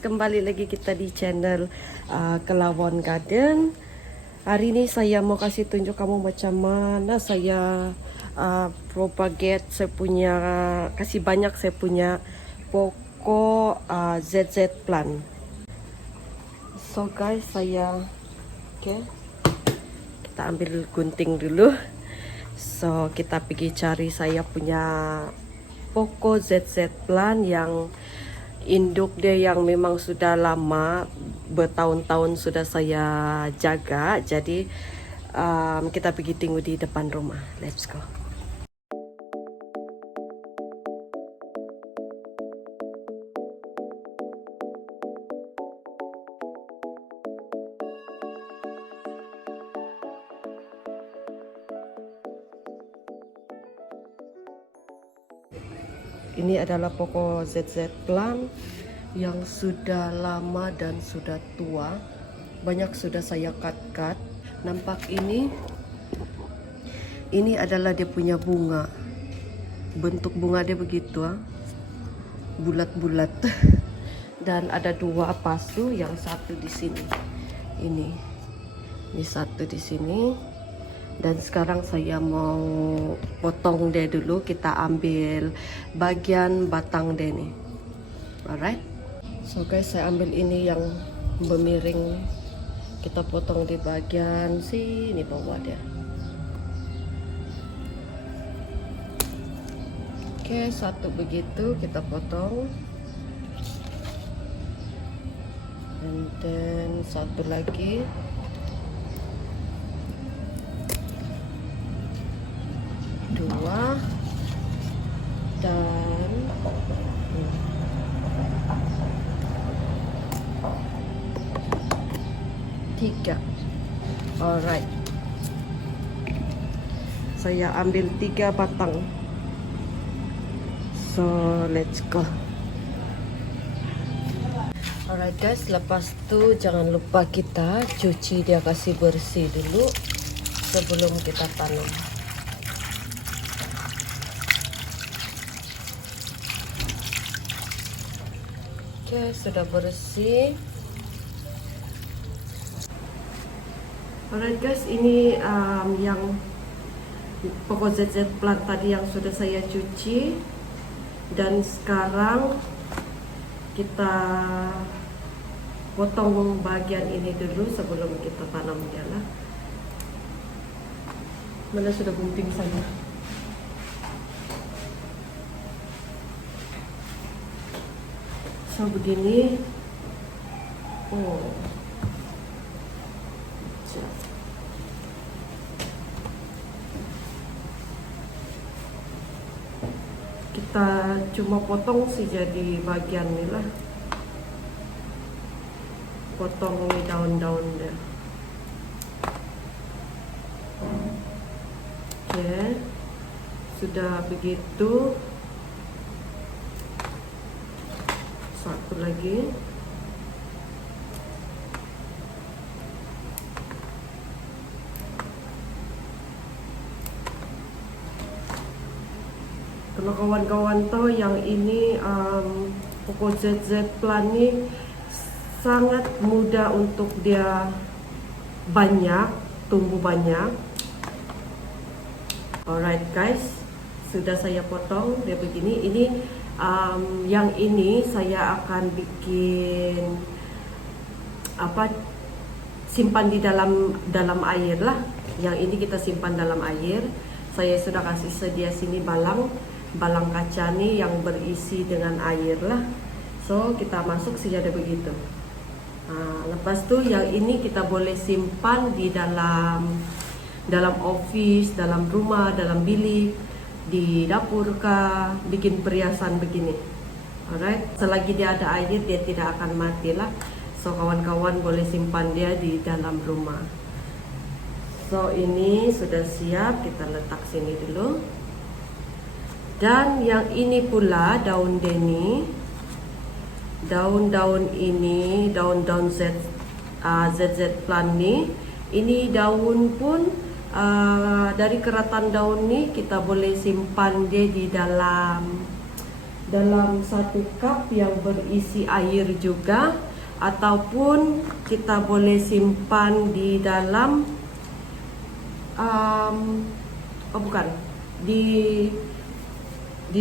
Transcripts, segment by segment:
Kembali lagi kita di channel Kelawon Garden. Hari ini saya mau kasih tunjuk kamu macam mana saya propagate saya punya, kasih banyak saya punya pokok ZZ plant. So guys, okay, kita ambil gunting dulu. So kita pergi cari saya punya pokok ZZ plant yang induk dia yang memang sudah lama, bertahun-tahun sudah saya jaga. Jadi kita pergi tunggu di depan rumah. Let's go. Ini adalah pokok ZZ plant yang sudah lama dan sudah tua. Banyak sudah saya cut. Nampak ini adalah dia punya bunga. Bentuk bunga dia begitu, bulat-bulat. Dan ada dua pasu, yang satu di sini. Ini satu di sini. Dan sekarang saya mau potong dia dulu. Kita ambil bagian batang dia nih. Alright. So guys, saya ambil ini yang bermiring. Kita potong di bagian sini bawah dia. Oke, satu begitu kita potong. And then satu lagi. Dua. Dan tiga. Alright. Saya ambil 3 batang. So let's go. Alright guys, lepas tu jangan lupa kita cuci dia, kasih bersih dulu sebelum kita tanam. Oke, sudah bersih. Alright guys, ini yang pokok ZZ plant tadi yang sudah saya cuci. Dan sekarang kita potong bagian ini dulu sebelum kita tanam dia lah. Mana sudah gunting saya? So begini. Kita cuma potong sih jadi bagian ni lah. Potong ni daun-daun dia. Oke. Sudah begitu. Satu lagi. Kalau kawan-kawan tahu yang ini pokok ZZ plant ini sangat mudah untuk dia tumbuh banyak. Alright guys, sudah saya potong dia begini. Ini yang ini saya akan bikin simpan di dalam air lah. Yang ini kita simpan dalam air. Saya sudah kasih sedia sini balang kaca nih yang berisi dengan air lah. So kita masuk saja begitu. Lepas tu yang ini kita boleh simpan di dalam office, dalam rumah, dalam bilik, di dapur kah, bikin perhiasan begini. Alright, selagi dia ada air dia tidak akan mati lah. So kawan-kawan boleh simpan dia di dalam rumah. So ini sudah siap, kita letak sini dulu. Dan yang ini pula daun deni, daun-daun ini, daun-daun ZZ plant ini daun pun dari keratan daun ni kita boleh simpan dia di dalam satu cup yang berisi air juga, ataupun kita boleh simpan di dalam bukan di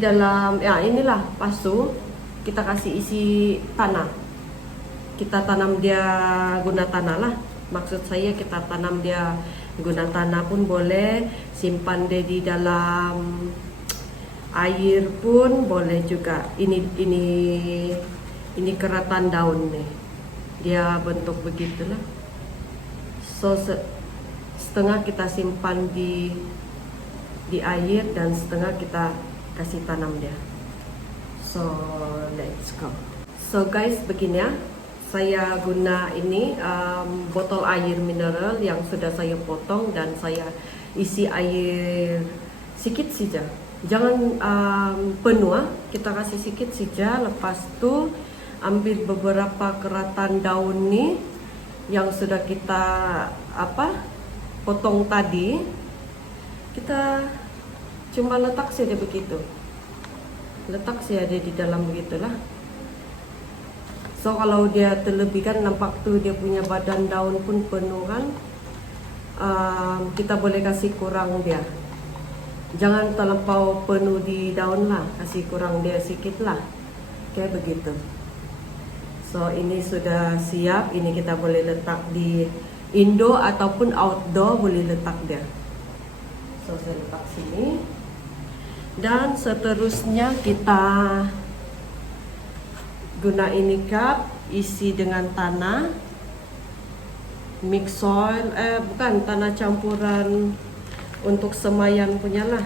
dalam ya inilah pasu, kita kasih isi tanah, kita tanam dia guna tanah lah. Maksud saya kita tanam dia guna tanah pun boleh, simpan dia di dalam air pun boleh juga. Ini keratan daun nih, dia bentuk begitulah. So setengah kita simpan di air dan setengah kita kasih tanam dia. So let's go. So guys, begini ya, saya guna ini botol air mineral yang sudah saya potong dan saya isi air sedikit saja. Jangan penuh, kita kasih sedikit saja. Lepas tu ambil beberapa keratan daun nih yang sudah kita potong tadi, kita cuma letak saja begitu, letak saja di dalam begitulah. So kalau dia terlebih kan nampak tuh dia punya badan daun pun penuh kan, kita boleh kasih kurang dia. Jangan terlampau penuh di daun lah, kasih kurang dia sedikit lah, kayak begitu. So ini sudah siap, ini kita boleh letak di indoor ataupun outdoor, boleh letak dia. So saya letak sini. Dan seterusnya kita guna ini cup, isi dengan tanah, mix soil, bukan tanah campuran untuk semayan punya lah.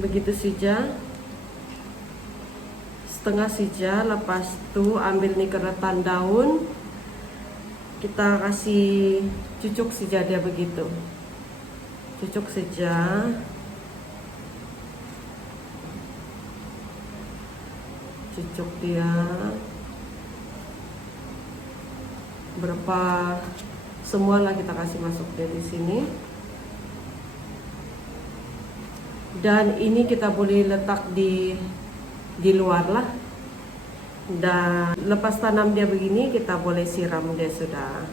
Begitu saja, setengah saja. Lepas tu ambil nih keratan daun, kita kasih cucuk saja dia begitu, cucuk saja. Cucuk dia berapa semualah kita kasih masuk dari sini. Dan ini kita boleh letak di luar lah. Dan lepas tanam dia begini, kita boleh siram dia sudah.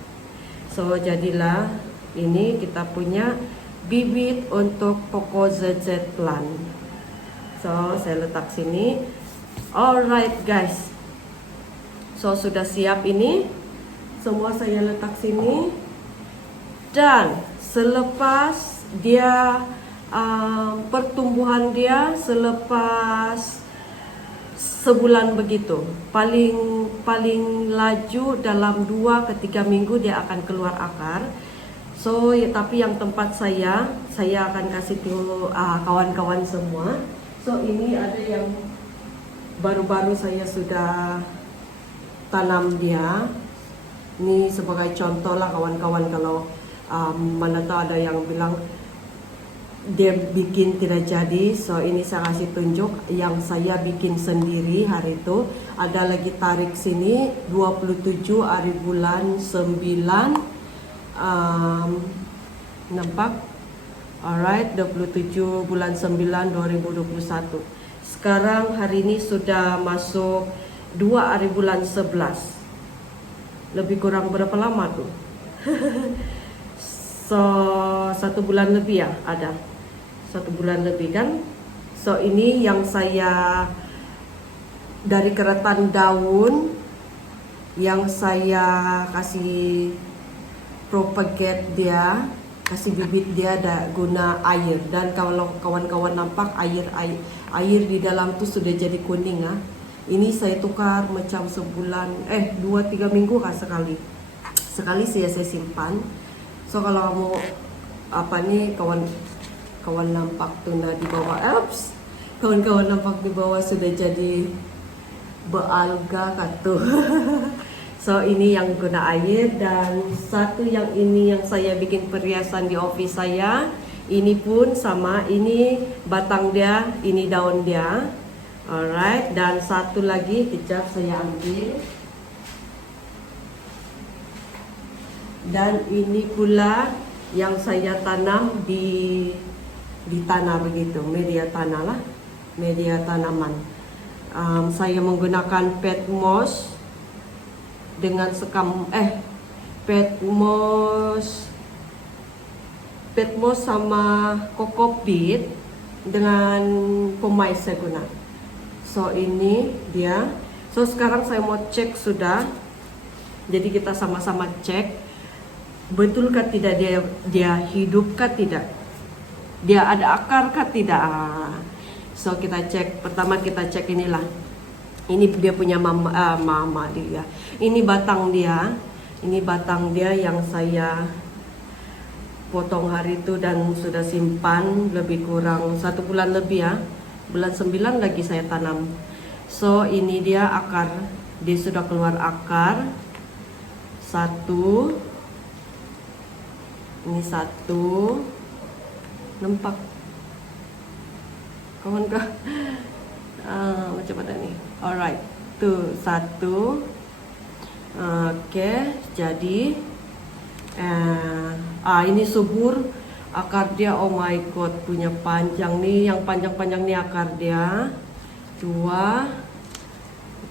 So jadilah ini kita punya bibit untuk pokok ZZ plant. So saya letak sini. Alright guys, so sudah siap ini, semua saya letak sini. Dan selepas dia pertumbuhan dia selepas sebulan begitu, paling laju dalam 2 ke 3 minggu dia akan keluar akar. So ya, tapi yang tempat saya akan kasih tahu kawan-kawan semua. So ini ada yang baru-baru saya sudah tanam dia. Ini sebagai contoh lah kawan-kawan, kalau mana tahu ada yang bilang dia bikin tidak jadi. So ini saya kasih tunjuk yang saya bikin sendiri hari itu. Ada lagi tarik sini 27 hari bulan 9, nampak? Alright, 27 bulan 9 2021. Sekarang hari ini sudah masuk 2 hari bulan 11. Lebih kurang berapa lama tuh? So 1 bulan lebih ya, ada 1 bulan lebih kan. So ini yang saya dari keratan daun yang saya kasih propagate dia, kasih bibit dia ada guna air. Dan kalau kawan-kawan nampak air di dalam tuh sudah jadi kuning ah. Ini saya tukar macam sebulan 2-3 minggu kah sekali saya simpan. So kalau mau kawan nampak tuna di bawah kawan-kawan nampak di bawah sudah jadi bealga katuh. So ini yang guna air. Dan satu yang ini yang saya bikin perhiasan di office saya, ini pun sama, ini batang dia, ini daun dia. Alright, dan satu lagi kejap saya ambil. Dan ini pula yang saya tanam di tanah begitu, media tanah lah. media tanaman. Saya menggunakan peat moss dengan peat moss sama coco peat dengan pemais saya guna. So ini dia. So sekarang saya mau cek sudah. Jadi kita sama-sama cek betulkah tidak dia hidup kah tidak, dia ada akar kah tidak. So kita cek, pertama kita cek inilah. Ini dia punya mama dia. Ini batang dia yang saya potong hari itu dan sudah simpan lebih kurang 1 bulan lebih ya. Bulan 9 lagi saya tanam. So ini dia akar, dia sudah keluar akar. Ini satu, nampak kawan kah? Macam mana nih? Alright, tuh satu. Oke, jadi ini subur akar dia. Oh my god, punya panjang nih, yang panjang-panjang nih akar dia. 2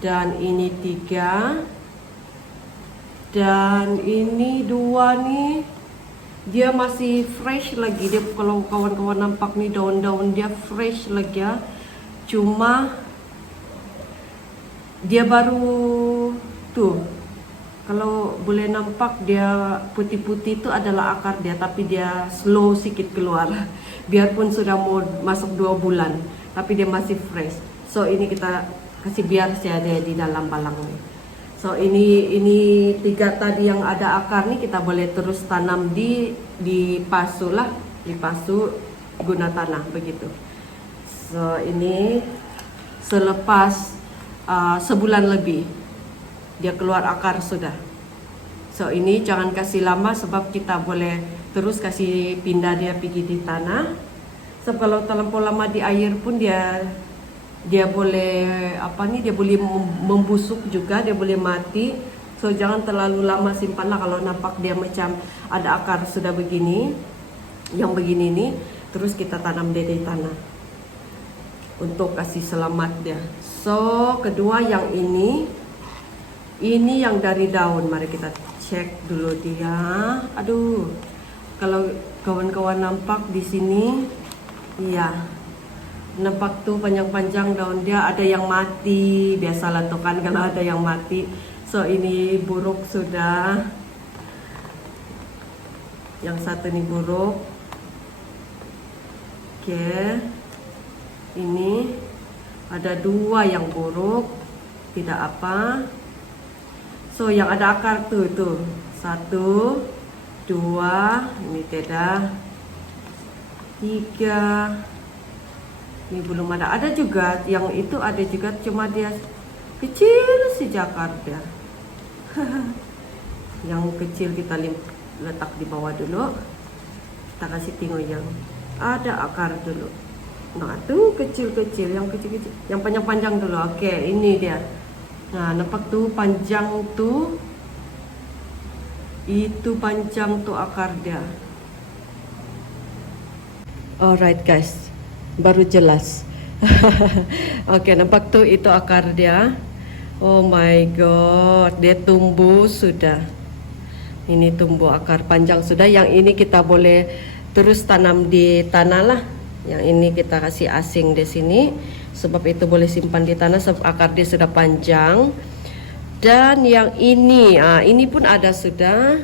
dan ini 3 dan ini 2 nih. Dia masih fresh lagi. Dia kalau kawan-kawan nampak nih daun-daun dia fresh lagi ya. Cuma dia baru tuh, kalau boleh nampak dia putih-putih itu adalah akar dia, tapi dia slow sedikit keluar. Biarpun sudah mau masuk 2 bulan, tapi dia masih fresh. So ini kita kasih biar saja dia di dalam balang nih. So ini 3 tadi yang ada akar nih kita boleh terus tanam di pasu lah, di pasu guna tanah begitu. So ini selepas sebulan lebih dia keluar akar sudah. So ini jangan kasih lama sebab kita boleh terus kasih pindah dia pergi di tanah. Sebab kalau terlampau lama di air pun dia boleh dia boleh membusuk juga, dia boleh mati. So jangan terlalu lama simpanlah. Kalau nampak dia macam ada akar sudah begini, yang begini nih, terus kita tanam dia di tanah untuk kasih selamat dia. So kedua yang ini yang dari daun, mari kita cek dulu dia. Aduh, kalau kawan-kawan nampak di sini, iya. Nampak tuh panjang-panjang daun dia, ada yang mati. Biasalah tuh kan kalau ada yang mati. So ini buruk sudah. Yang satu ini buruk. Oke. Ini ada 2 yang buruk. Tidak apa. So yang ada akar tuh 1, 2, ini tidak. 3. Ini belum ada. Ada juga yang itu, ada juga cuma dia kecil saja akar dia. Yang kecil kita letak di bawah dulu. Kita kasih tengok yang ada akar dulu. Nah tuh kecil-kecil, yang kecil-kecil, yang panjang-panjang dulu. Oke, ini dia. Nah nampak tuh panjang tuh. Itu panjang tuh akar dia. Alright guys, baru jelas. Oke, nampak tuh itu akar dia. Oh my god, dia tumbuh sudah. Ini tumbuh akar panjang sudah. Yang ini kita boleh terus tanam di tanah lah. Yang ini kita kasih asing di sini, sebab itu boleh simpan di tanah sebab akar dia sudah panjang. Dan yang ini, ini pun ada sudah.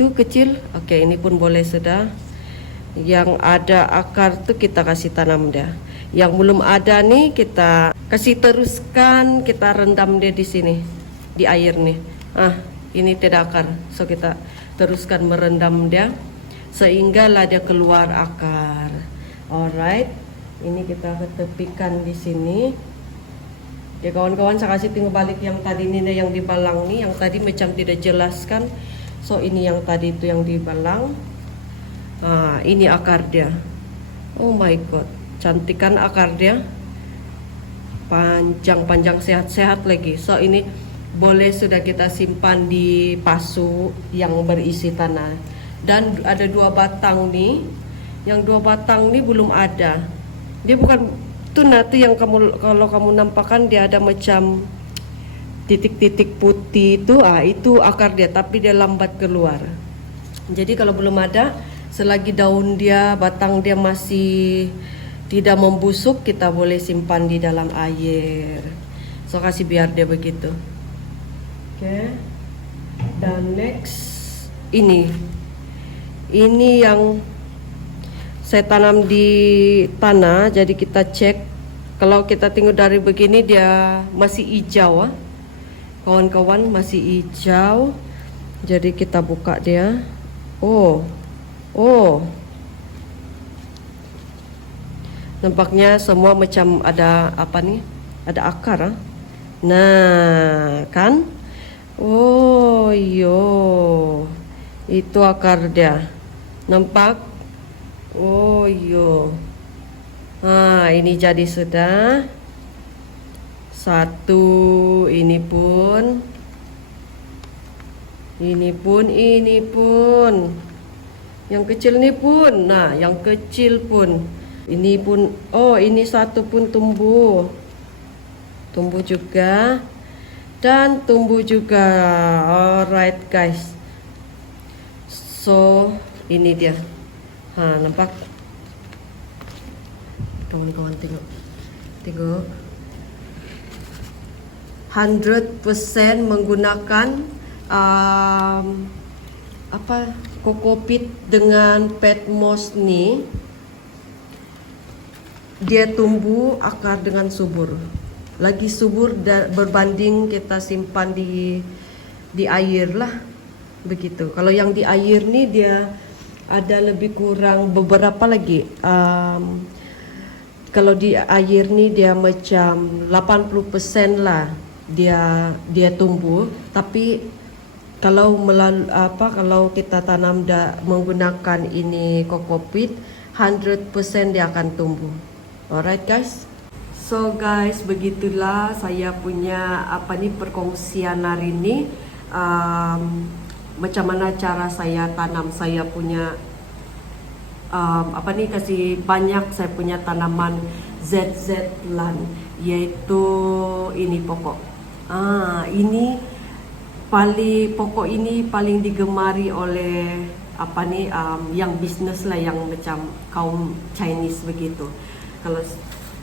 Tuh kecil. Oke, ini pun boleh sudah. Yang ada akar tuh kita kasih tanam dia. Yang belum ada nih kita kasih teruskan, kita rendam dia di sini di air nih. Ini tidak akar, so kita teruskan merendam dia sehinggalah dia keluar akar. Alright, ini kita ketepikan di sini. Ya kawan-kawan, saya kasih tengok balik yang tadi ini yang dibalang nih, yang tadi macam tidak jelaskan. So ini yang tadi itu yang dibalang. Ini akar dia. Oh my god, cantik kan akar dia, panjang-panjang, sehat-sehat lagi. So ini boleh sudah kita simpan di pasu yang berisi tanah. Dan ada 2 batang nih. Yang 2 batang nih belum ada. Dia bukan Tuh nah tuh yang kalau kamu nampakkan dia ada macam titik-titik putih itu, itu akar dia, tapi dia lambat keluar. Jadi kalau belum ada, selagi daun dia, batang dia masih tidak membusuk, kita boleh simpan di dalam air. So kasih biar dia begitu. Oke. Dan next ini yang saya tanam di tanah. Jadi kita cek, kalau kita tengok dari begini dia masih hijau, kawan-kawan, masih hijau. Jadi kita buka dia. Oh, nampaknya semua macam ada apa nih? Ada akar, Nah, kan? Oh, yo. Itu akar dia. Nampak? Oh, yo. Ini jadi sudah. Satu, ini pun. Yang kecil ini pun. Nah, yang kecil pun. Ini pun. Oh, ini satu pun tumbuh. Tumbuh juga. Dan tumbuh juga. Alright guys. So, ini dia. Nampak? Kawan-kawan tengok. 100% menggunakan kokopit dengan pet moss nih. Dia tumbuh akar dengan subur. Lagi subur berbanding kita simpan di air lah. Begitu. Kalau yang di air nih dia ada lebih kurang beberapa lagi. Kalau di air nih dia macam 80% lah dia tumbuh. Tapi kalau kalau kita tanam menggunakan ini kokopit, 100% dia akan tumbuh. Alright guys. So guys, begitulah saya punya perkongsian hari ini. Macam mana cara saya tanam saya punya kasih banyak saya punya tanaman ZZ plant, yaitu ini pokok. Ini pokok ini paling digemari oleh yang bisnes lah, yang macam kaum Chinese begitu.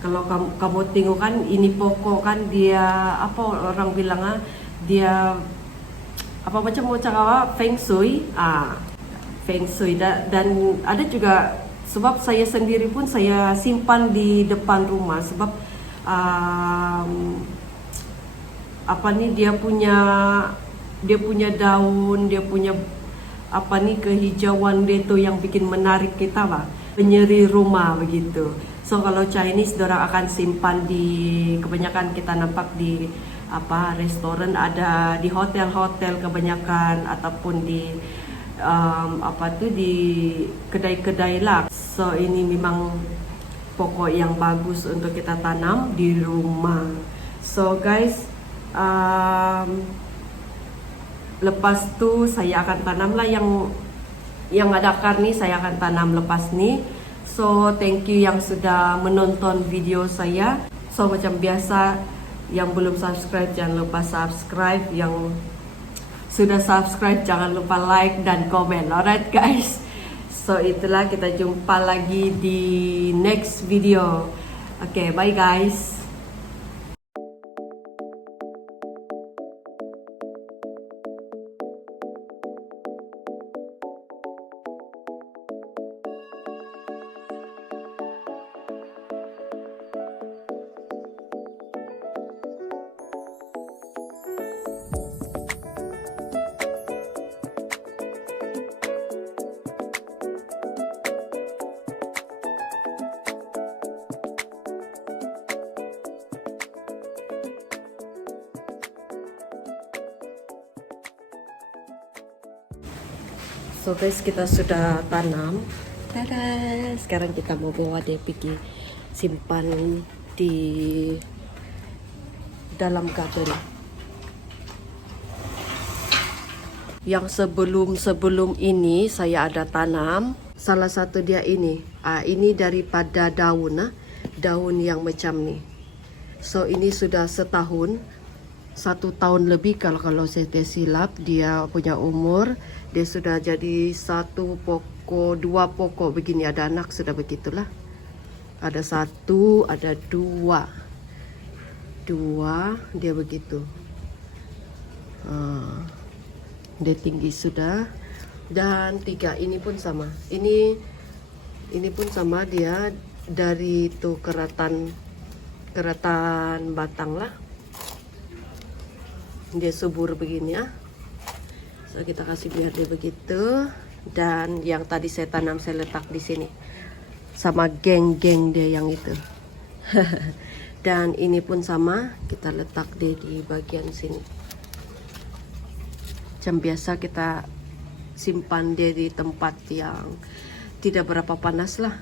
Kalau kamu tengok kan ini pokok kan dia orang bilang dia macam feng shui. Feng shui dan ada juga sebab saya sendiri pun saya simpan di depan rumah sebab dia punya daun, dia punya kehijauan dia tuh yang bikin menarik kita penyeri rumah begitu. So kalau Chinese dorang akan simpan kebanyakan kita nampak di restoran, ada di hotel-hotel kebanyakan, ataupun di di kedai-kedai lah. So ini memang pokok yang bagus untuk kita tanam di rumah. So guys, lepas tu saya akan tanam lah yang ada akar nih, saya akan tanam lepas nih. So thank you yang sudah menonton video saya. So macam biasa, yang belum subscribe jangan lupa subscribe, yang sudah subscribe jangan lupa like dan komen. Alright guys, so itulah, kita jumpa lagi di next video. Okay, bye guys. So guys, kita sudah tanam. Tada! Sekarang kita mau bawa dia pergi simpan di dalam garden. Yang sebelum ini saya ada tanam. Salah satu dia ini. Ini daripada daun. daun yang macam ni. So ini sudah setahun, 1 tahun lebih kalau saya tidak silap dia punya umur. Dia sudah jadi 1 pokok, 2 pokok begini, ada anak sudah begitulah. Ada 1, ada 2, dia begitu. Dia tinggi sudah. Dan 3 ini pun sama. Ini pun sama, dia dari itu keratan batang lah. Dia subur begini ya. So kita kasih biar dia begitu. Dan yang tadi saya tanam saya letak di sini sama geng-geng dia yang itu. Dan ini pun sama, kita letak dia di bagian sini. Macam biasa kita simpan dia di tempat yang tidak berapa panas lah.